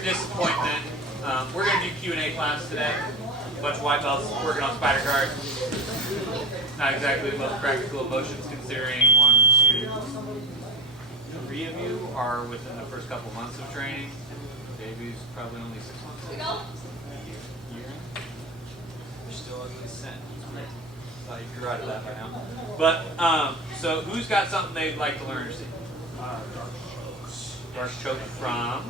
your disappointment. We're going to do Q&A class today. A bunch of white belts working on spider guard. Not exactly the most practical of motions, considering 1, 2, 3 of you are within the first couple months of training. Baby's probably only 6 months. Year. You're still ugly scent. Thought you grew out of that by now. But so who's got something they'd like to learn? Dark choke from.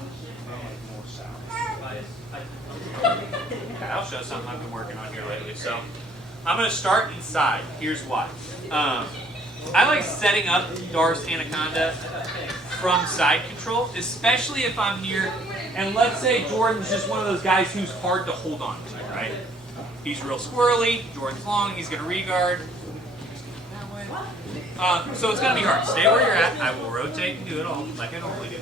Okay, I'll show something I've been working on here lately. So I'm going to start inside. Here's why. I like setting up Darce Anaconda from side control, especially if I'm here. And let's say Jordan's just one of those guys who's hard to hold on to, right? He's real squirrely. Jordan's long. He's going to regard. So it's going to be hard. Stay where you're at. I will rotate and do it all like I normally do.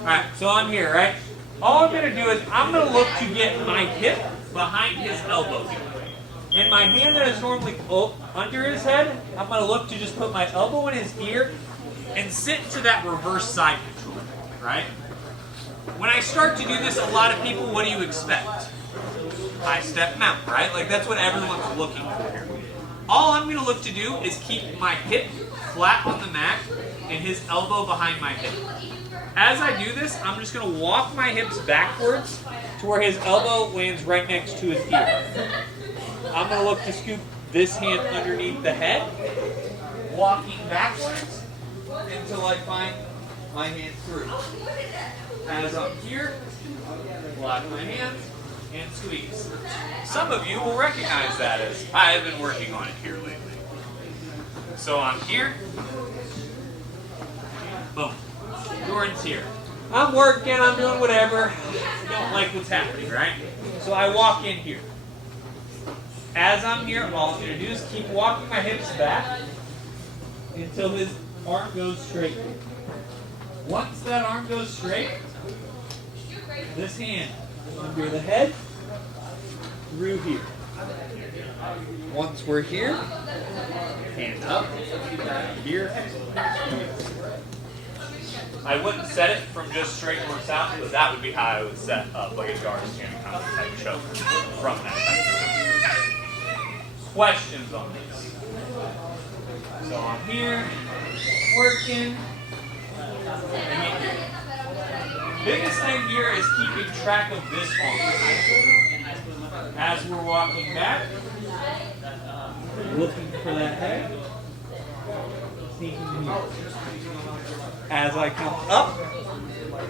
Alright, so I'm here, right? All I'm going to do is I'm going to look to get my hip behind his elbow here. And my hand that is normally under his head, I'm going to look to just put my elbow in his ear and sit to that reverse side control, right? When I start to do this, a lot of people, what do you expect? High step mount, right? Like that's what everyone's looking for here. All I'm going to look to do is keep my hip flat on the mat and his elbow behind my hip. As I do this, I'm just going to walk my hips backwards to where his elbow lands right next to his ear. I'm going to look to scoop this hand underneath the head, walking backwards until I find my hand through. As I'm here, lock my hands and squeeze. Some of you will recognize that as I have been working on it here lately. So I'm here. Boom. Jordan's here. I'm working, I'm doing whatever. I don't like what's happening, right? So I walk in here. As I'm here, all I'm going to do is keep walking my hips back until his arm goes straight. Once that arm goes straight, this hand under the head, through here. Once we're here, hand up, here. I wouldn't set it from just straight north-south, but that would be how I would set up like a Darce Anaconda type choke from that type. Questions on this? So I'm here, working. Biggest thing here is keeping track of this arm. As we're walking back, looking for that head, sneaking here. As I come up,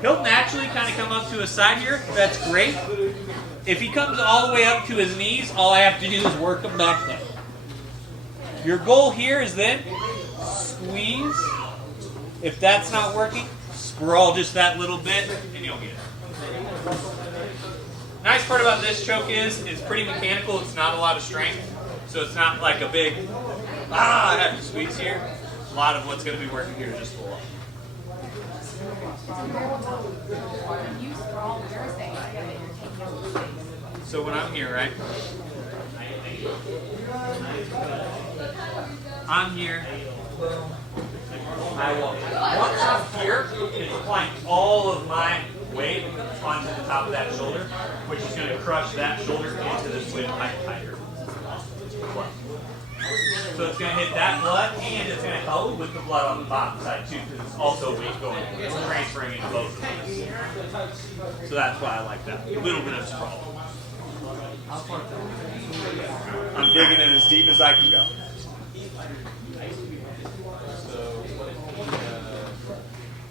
he'll naturally kind of come up to his side here. That's great. If he comes all the way up to his knees, all I have to do is work him back down. Your goal here is then squeeze. If that's not working, sprawl just that little bit and you'll get it. Nice part about this choke is it's pretty mechanical. It's not a lot of strength. So it's not like a big, I have to squeeze here. A lot of what's going to be working here is just full up. So when I'm here, right? I'm here. I walk. Once I'm here, it's applying all of my weight onto the top of that shoulder, which is going to crush that shoulder into this windpipe tighter. So it's going to hit that blood, and it's going to help with the blood on the bottom side too, because it's also weight going, it's transferring into both of these. So that's why I like that. A little bit of sprawl. I'm digging it as deep as I can go. So what if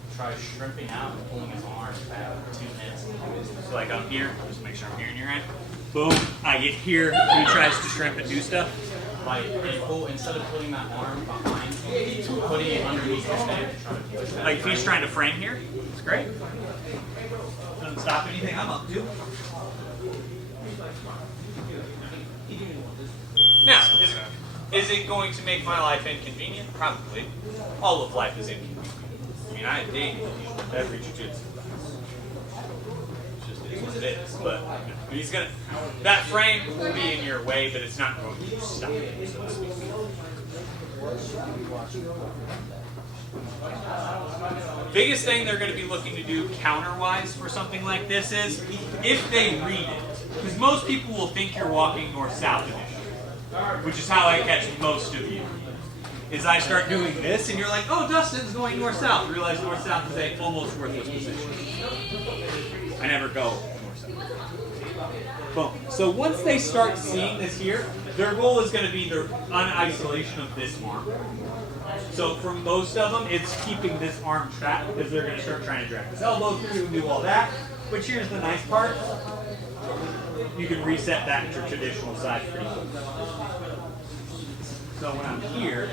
he tries shrimping out and pulling his arms back for 2 minutes? So like I'm here, just make sure I'm hearing you right. Boom, I get here, he tries to shrimp and do stuff. Like, instead of putting that arm behind, putting it underneath his head and trying to push that. Like if he's trying to frame here, it's great. Doesn't stop anything I'm up to. Now, is it going to make my life inconvenient? Probably. All of life is inconvenient. I mean, I date every jiu-jitsu class. It's just is what it is. But he's gonna. That frame will be in your way, but it's not going to stop you, so to speak. Biggest thing they're going to be looking to do counter-wise for something like this is if they read it. Because most people will think you're walking north-south initially, which is how I catch most of you. Is I start doing this and you're like, oh, Dustin's going north-south. Realize north-south is a almost worthless position. I never go north-south. Boom. So once they start seeing this here, their goal is going to be the un-isolation of this arm. So for most of them, it's keeping this arm trapped because they're going to start trying to drag this elbow through and do all that. But here's the nice part. You can reset that to traditional side pretty quick. So when I'm here,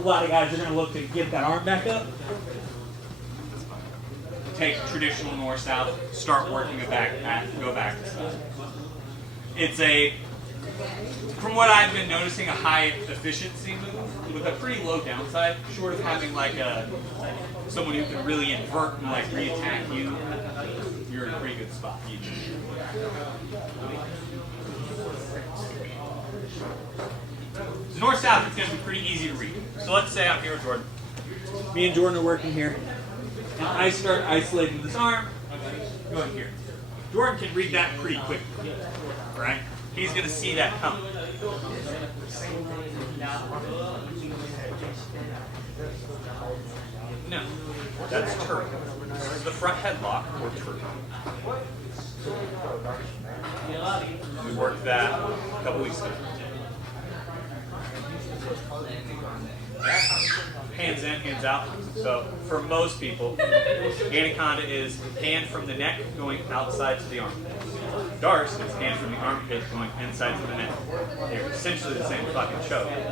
a lot of guys are going to look to get that arm back up. Take traditional north-south, start working it back, go back to side. It's a, from what I've been noticing, a high efficiency move with a pretty low downside, short of having like someone who can really invert and like re-attack you. You're in a pretty good spot. So north-south, it's going to be pretty easy to read. So let's say I'm here with Jordan. Me and Jordan are working here. And I start isolating this arm, going here. Jordan can read that pretty quickly, right? He's going to see that coming. No, that's turret. This is the front headlock or turret. We worked that a couple weeks ago. Hands in, hands out. So for most people, anaconda is hand from the neck going outside to the arm. Darce is hand from the armpit going inside to the neck. They're essentially the same fucking choke. That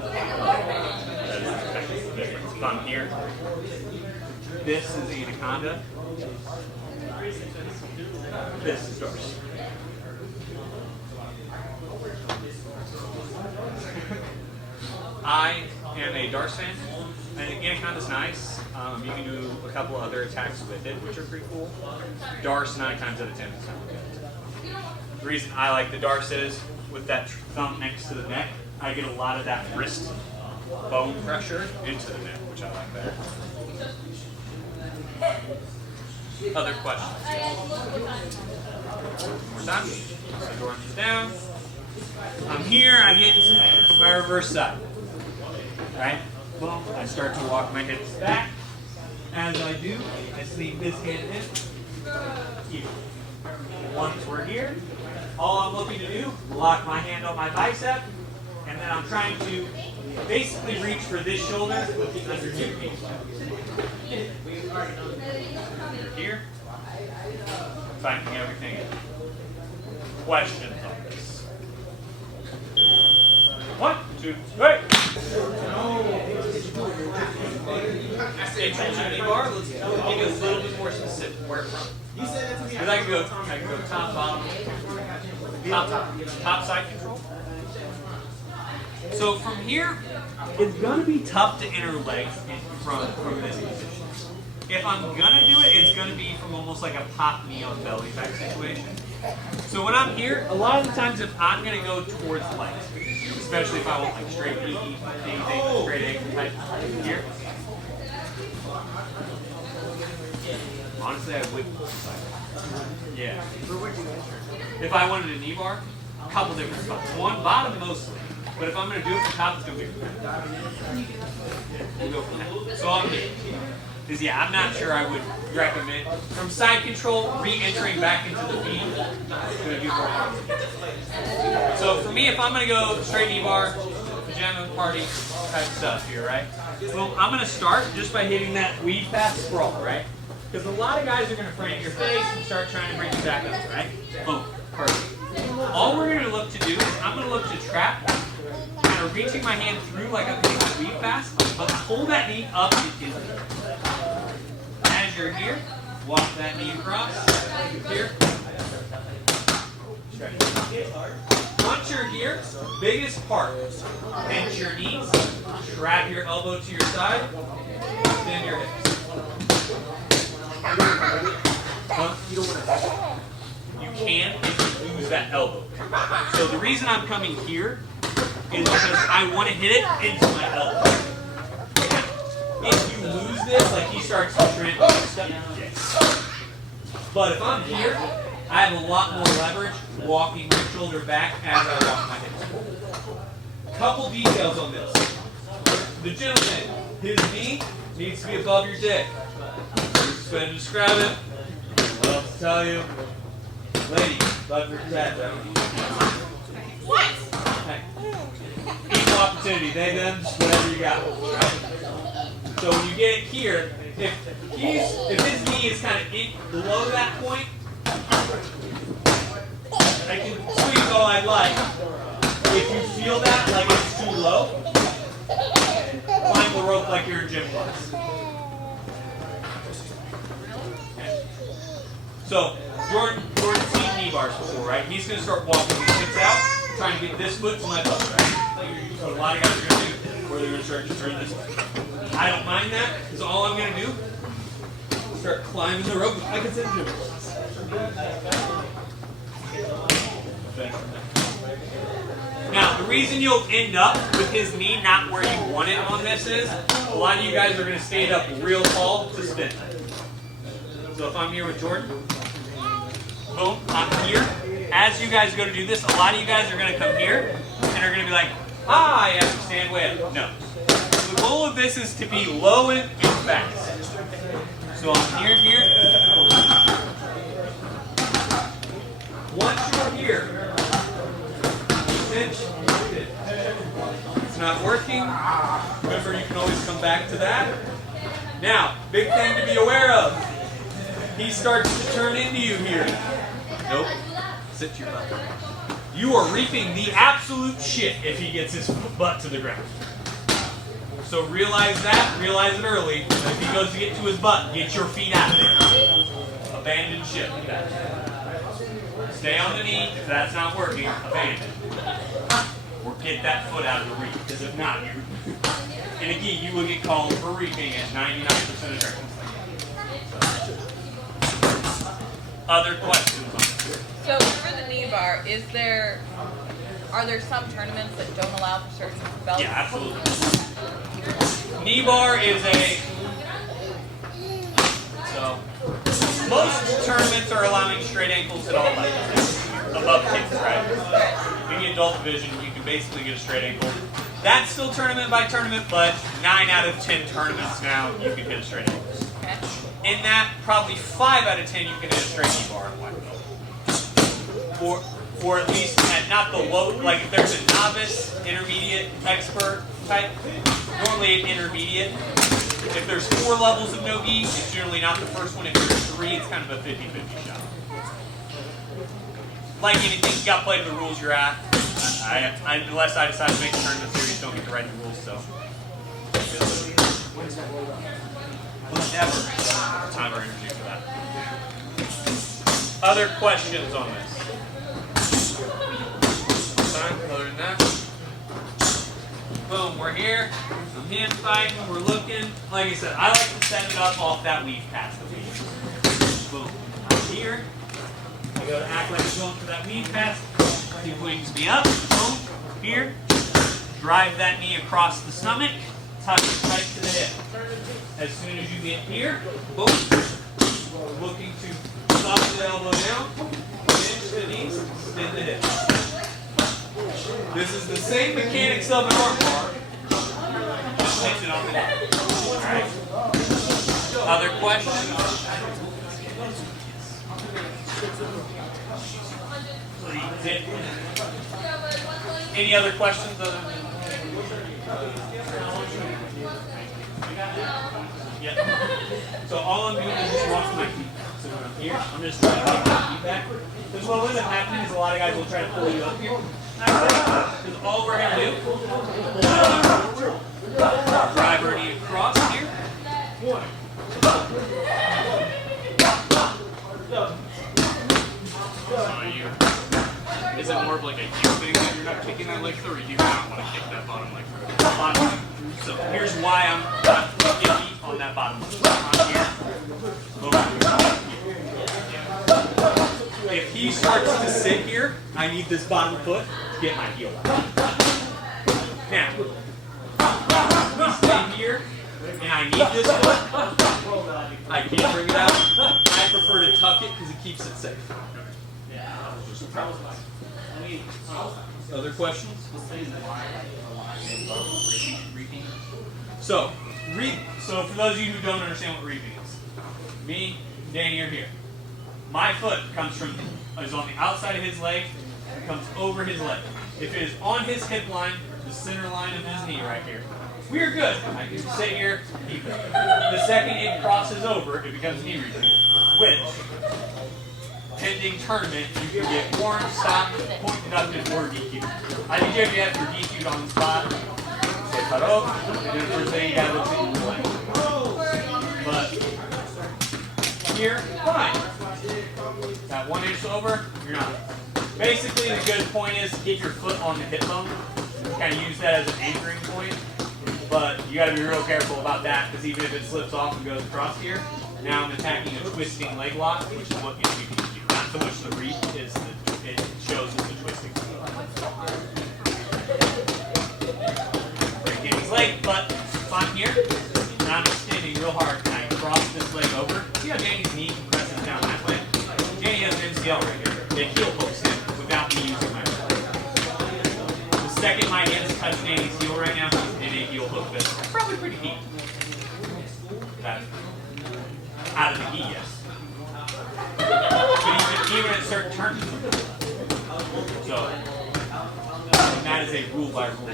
is the difference. If I'm here, this is anaconda. This is Darce. I am a Darce fan. I think anaconda's nice. You can do a couple other attacks with it, which are pretty cool. Darce 9 times out of 10 is not good. The reason I like the Darce is with that thumb next to the neck, I get a lot of that wrist bone pressure into the neck, which I like better. Other questions? One more time. So Jordan's down. I'm here, I get into my reverse side. Right? Boom. I start to walk my hips back. As I do, I sneak this hand in. Here. Once we're here, all I'm looking to do, lock my hand on my bicep, and then I'm trying to basically reach for this shoulder looking underneath me. Here. Finding everything in. Questions on this? 1, 2, 3. Intensity bar, let's give you a little bit more specific. Where from? Because I can go top, bottom, top side control. So from here, it's going to be tough to enter legs from this position. If I'm going to do it, it's going to be from almost like a pop knee on belly type situation. So when I'm here, a lot of the times if I'm going to go towards legs, especially if I want like straight knee, straight ankle type here. Honestly, I would. Yeah. If I wanted a knee bar, a couple different spots. One, bottom mostly. But if I'm going to do it from top, it's going to be we'll go from that. So I'm here. Because yeah, I'm not sure I would recommend from side control re-entering back into the beam. Going to do more harm. So for me, if I'm going to go straight knee bar, pajama party type stuff here, right? Well, I'm going to start just by hitting that weave pass sprawl, right? Because a lot of guys are going to frame your face and start trying to bring you back up, right? Boom. Perfect. All we're going to look to do is I'm going to look to trap, kind of reaching my hand through like I'm hitting the weave pass, but pull that knee up into the knee. As you're here, walk that knee across. Here. Once you're here, biggest part, bend your knees, grab your elbow to your side, extend your hips. You can if you lose that elbow. So the reason I'm coming here is because I want to hit it into my elbow. if you lose this, like he starts to trend, but if I'm here, I have a lot more leverage walking my shoulder back as I walk my hips. Couple details on this. The gentleman, his knee needs to be above your dick. Just going to describe it. What else to tell you? Lady, above your head. What? Hey. Equal opportunity. They, them, just whatever you got. So when you get it here, if his knee is kind of below that point, I can squeeze all I'd like. If you feel that, like it's too low, climb the rope like you're in gym class. Okay. So, Jordan's seen knee bars before, right? He's going to start walking his hips out, trying to get this foot to my butt, right? Like what a lot of guys are going to do, where they're going to start to turn this way. I don't mind that, because all I'm going to do is start climbing the rope like it's in gym class. Now, the reason you'll end up with his knee not where you want it on this is, a lot of you guys are going to stand up real tall to spin. So if I'm here with Jordan, boom, I'm here. As you guys go to do this, a lot of you guys are going to come here and are going to be like, I have to stand way up. No. The goal of this is to be low and fast. So I'm here. Once you're here, cinch, it's not working. Remember, you can always come back to that. Now, big thing to be aware of. He starts to turn into you here. Nope. Sit your butt. You are reaping the absolute shit if he gets his butt to the ground. So realize that, realize it early. And if he goes to get to his butt, get your feet out of there. Abandon ship. Stay on the knee. If that's not working, abandon. Or get that foot out of the reap. Because if not, you're... And again, you will get called for reaping at 99% of tournaments. Other questions on this? So for the knee bar, are there some tournaments that don't allow for certain belts? Yeah, absolutely. Knee bar is so most tournaments are allowing straight ankles at all levels. Above kids, right? In the adult division, you can basically get a straight ankle. That's still tournament by tournament, but 9 out of 10 tournaments now you can hit a straight ankle. Okay. In that, probably 5 out of 10 you can hit a straight knee bar in white belt. Or at least at not the low, like if there's a novice, intermediate, expert type, normally an intermediate. If there's 4 levels of no-gi, it's generally not the first one. If there's 3, it's kind of a 50-50 shot. Like anything, you got to play to the rules you're at. Unless I decide to make a tournament series, don't get to write the rules, so. Whatever. Time or energy for that. Other questions on this? Other than that, boom, we're here. I'm hand fighting, we're looking. Like I said, I like to set it up off that weave pass that we use. Boom. I'm here. I go to act like I'm going for that weave pass. He wings me up. Boom. Here. Drive that knee across the stomach. Tuck it right to the hip. As soon as you get here, boom. Looking to soften the elbow down. Pinch the knees. Spin the hips. This is the same mechanics of an arm bar. Just place it on the neck. Alright. Other questions? Any other questions other than yeah. So all I'm doing is just walking my feet. So when I'm here, I'm just trying to take my feet back. Because what will end up happening is a lot of guys will try to pull you up here. Because all we're going to do, drive our knee across here. Is it more of like a heel thing that you're not kicking that leg through, or do you not want to kick that bottom leg through? So here's why I'm iffy on that bottom leg. I'm here. If he starts to sit here, I need this bottom foot to get my heel out. Now, we stay here. and I need this foot, I can't bring it out. I prefer to tuck it because it keeps it safe. Other questions? So for those of you who don't understand what reaping is, me, Danny are here. My foot is on the outside of his leg and comes over his leg. If it is on his hip line, the center line of his knee right here, we're good. I can sit here, keep it. The second it crosses over, it becomes knee reaping, which, pending tournament, you can get warned, stopped, point deducted, or DQ'd. I think if you have your DQ'd on the spot, say paro, and then first thing you gotta look at your leg. But here, fine. Got 1 inch over, you're not. Basically, the good point is get your foot on the hip bone. Kind of use that as an anchoring point. But you got to be real careful about that because even if it slips off and goes across here, now I'm attacking a twisting leg lock, which is what you can do. Not so much the reap, it shows as the twisting. Break Danny's leg, but if I'm here and I'm extending real hard and I cross this leg over, see how Danny's knee compresses down that way? Danny has an MCL right here. It heel hooks him without me using my foot. The second my hands touch Danny's heel right now, he's in a heel hook that's probably pretty deep. That's out of the gi, yes. But even at certain turns. So, and that is a rule by rule.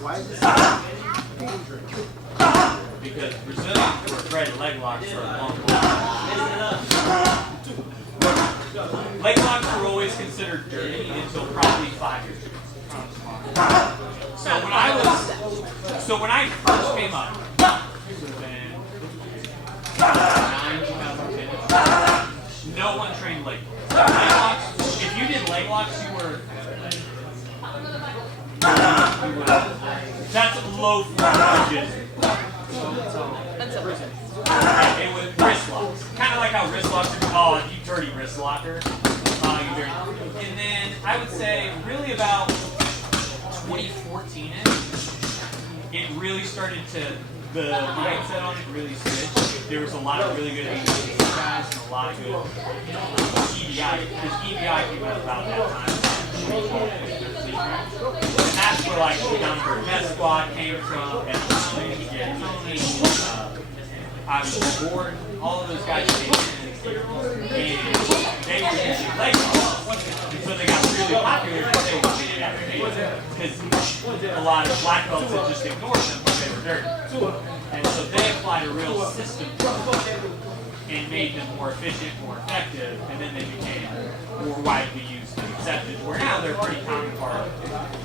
Why is this dangerous? Because Brazilian or thread leg locks are long. Leg locks were always considered dirty until probably 5 years ago. So when I first came up, 2010, no one trained leg locks. Leg locks. If you did leg locks, you were that's low for jiu-jitsu. It was wrist locks. Kind of like how wrist locks are called, you dirty wrist locker. And then I would say really about 2014-ish, it really started to, the mindset on it really switched. There was a lot of really good BJJ guys and a lot of good EBI, because EBI came out about that time. And that's where like the Dunbar Mess Squad came from, and obviously Gordon, all of those guys came in, and they were using leg locks. And so they got really popular because they were shitting at their hands. Because a lot of black belts had just ignored them because they were dirty. And so they applied a real system to them and made them more efficient, more effective, and then they became more widely used and accepted. Where now they're a pretty common part of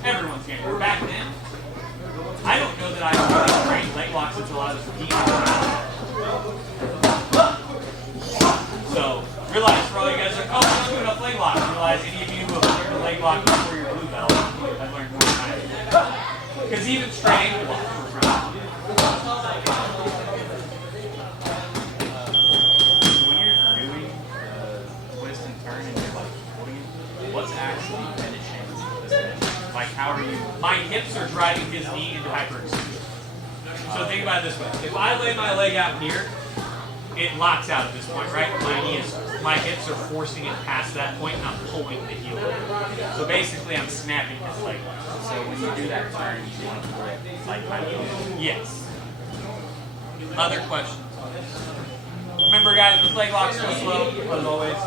everyone's game. Where back then, I don't know that I really trained leg locks until I was a teenager. So, realize for all you guys are, oh, I'm doing enough leg locks. Realize any of you who have learned a leg lock before your blue belt, I've learned more than I have. Because even straight ankle locks were from. So when you're doing the twist and turn and you're like holding it, what's actually finishing this thing? Like how are you? My hips are driving his knee into hyperextension. So think about it this way. If I lay my leg out here, it locks out at this point, right? My hips are forcing it past that point, and I'm pulling the heel over. So basically, I'm snapping his leg. So when you do that turn, you want to pull it like my heel. Yes. Other questions? Remember, guys, with leg locks go slow, as always.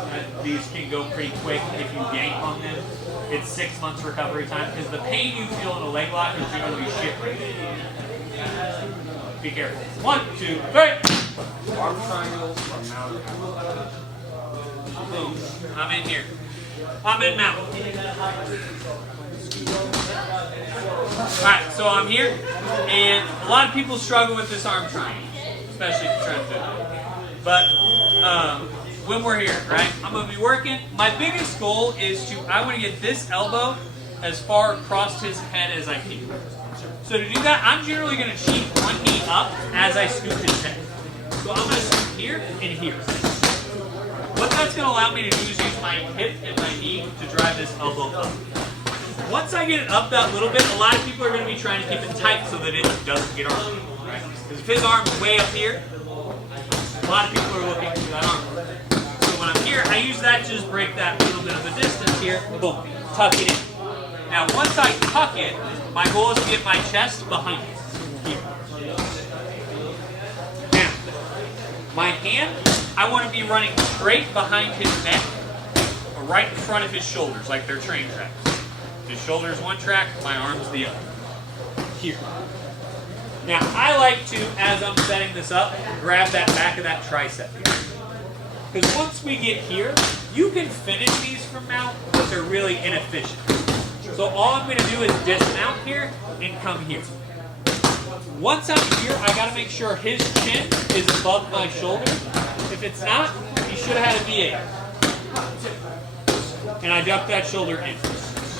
These can go pretty quick if you yank on them. It's 6 months recovery time, because the pain you feel in a leg lock is generally shit right. Be careful. 1, 2, 3. Arm triangles or mount. Boom. I'm in here. I'm in mount. Alright, so I'm here, and a lot of people struggle with this arm triangle, especially if you're trying to do it. But when we're here, right, I'm going to be working. My biggest goal is I want to get this elbow as far across his head as I can. So to do that, I'm generally going to cheat one knee up as I scoop his head. So I'm going to scoop here and here. What that's going to allow me to do is use my hip and my knee to drive this elbow up. Once I get it up that little bit, a lot of people are going to be trying to keep it tight so that it doesn't get arched. right? Because if his arm's way up here, a lot of people are looking for that arm. So when I'm here, I use that to just break that little bit of a distance here. Boom, tuck it in. Now once I tuck it, my goal is to get my chest behind it. Here. Now, my hand, I want to be running straight behind his neck, or right in front of his shoulders, like they're train tracks. His shoulders one track, my arms the other. Here. Now, I like to, as I'm setting this up, grab that back of that tricep here. Because once we get here, you can finish these from mount, but they're really inefficient. So all I'm going to do is dismount here and come here. Once I'm here, I got to make sure his chin is above my shoulder. If it's not, he should have had a V8. And I duck that shoulder in.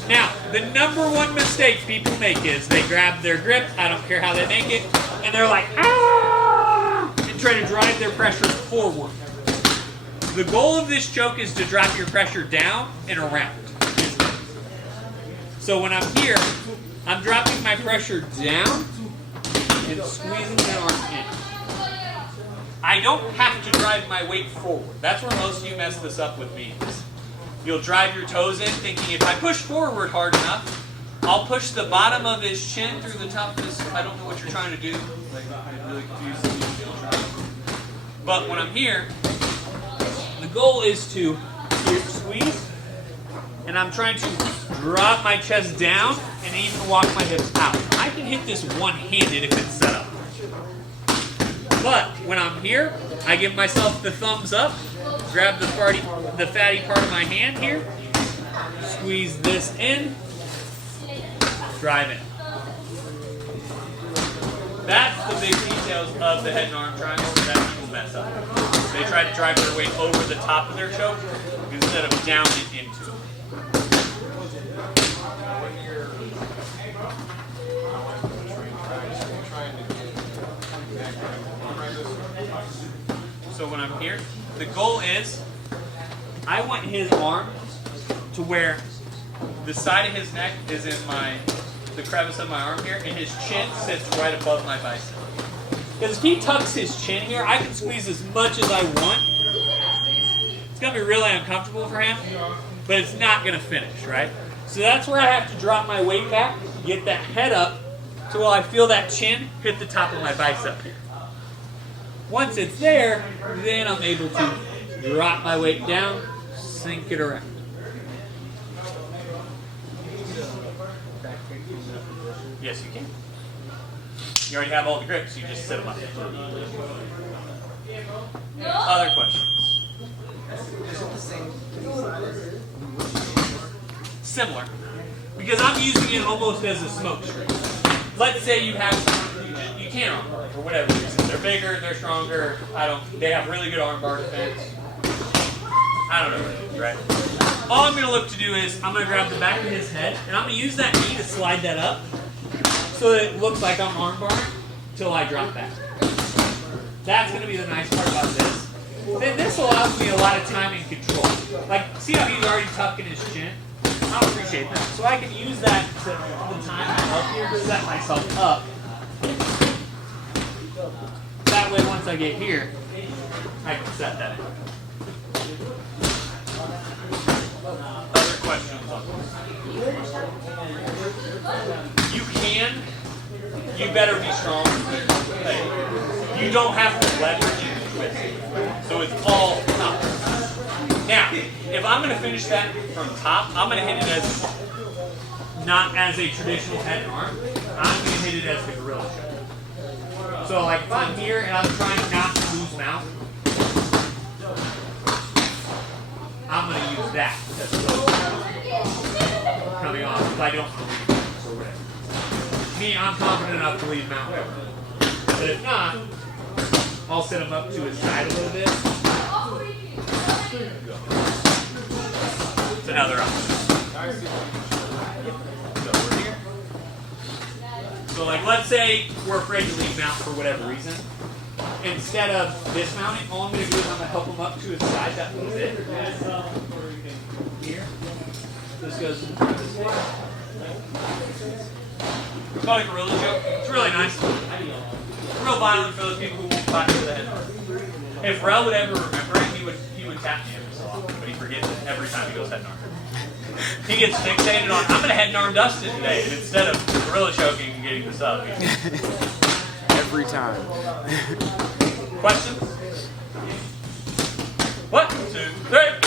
Now, the number one mistake people make is they grab their grip, I don't care how they make it, and they're like, ah! And try to drive their pressure forward. The goal of this choke is to drop your pressure down and around. So when I'm here, I'm dropping my pressure down and squeezing my arm in. I don't have to drive my weight forward. That's where most of you mess this up with me. You'll drive your toes in thinking if I push forward hard enough, I'll push the bottom of his chin through the top of his, I don't know what you're trying to do. Like, I'm really confused. But when I'm here, the goal is to here, squeeze, and I'm trying to drop my chest down and even walk my hips out. I can hit this one-handed if it's set up. But when I'm here, I give myself the thumbs up, grab the fatty part of my hand here, squeeze this in, drive in. That's the big details of the head and arm triangle that people mess up. They try to drive their weight over the top of their choke instead of down and into it. So when I'm here, the goal is I want his arm to where the side of his neck is in the crevice of my arm here, and his chin sits right above my bicep. Because if he tucks his chin here, I can squeeze as much as I want. It's going to be really uncomfortable for him, but it's not going to finish, right? So that's where I have to drop my weight back, get that head up, so while I feel that chin hit the top of my bicep here. Once it's there, then I'm able to drop my weight down, sink it around. Yes, you can. You already have all the grips, you just sit them up. Other questions? Is it the same? Similar. Because I'm using it almost as a smoke screen. Let's say you have you can't armbar for whatever reason. They're bigger, they're stronger, they have really good armbar defense. I don't know what it is, right? All I'm going to look to do is I'm going to grab the back of his head and I'm going to use that knee to slide that up so that it looks like I'm armbarring until I drop back. That's going to be the nice part about this. Then this allows me a lot of time and control. Like, see how he's already tucking his chin? I appreciate that. So I can use that to the time I'm up here to set myself up. That way, once I get here, I can set that in. Other questions on this? You better be strong. You don't have to leverage your twist. So it's all top. Now, if I'm going to finish that from top, I'm going to hit it as not as a traditional head and arm. I'm going to hit it as the gorilla choke. So like if I'm here and I'm trying not to lose mount, I'm going to use that as coming off if I don't believe mount or whatever. Me, I'm confident enough to leave mount. But if not, I'll set him up to his side a little bit. It's another option. So we're here. So like let's say we're afraid to leave mount for whatever reason. Instead of dismounting, all I'm going to do is I'm going to help him up to his side that little bit. Here. This goes this way. It's called a gorilla choke. It's really nice. real violent for those people who won't fight for the head arm. If Rel would ever remember it, he would tap me every so often, but he forgets it every time he goes head and arm. He gets fixated on, I'm going to head and arm Dustin today, instead of gorilla choking and getting the sub. Every time. Questions? 1, 2, 3.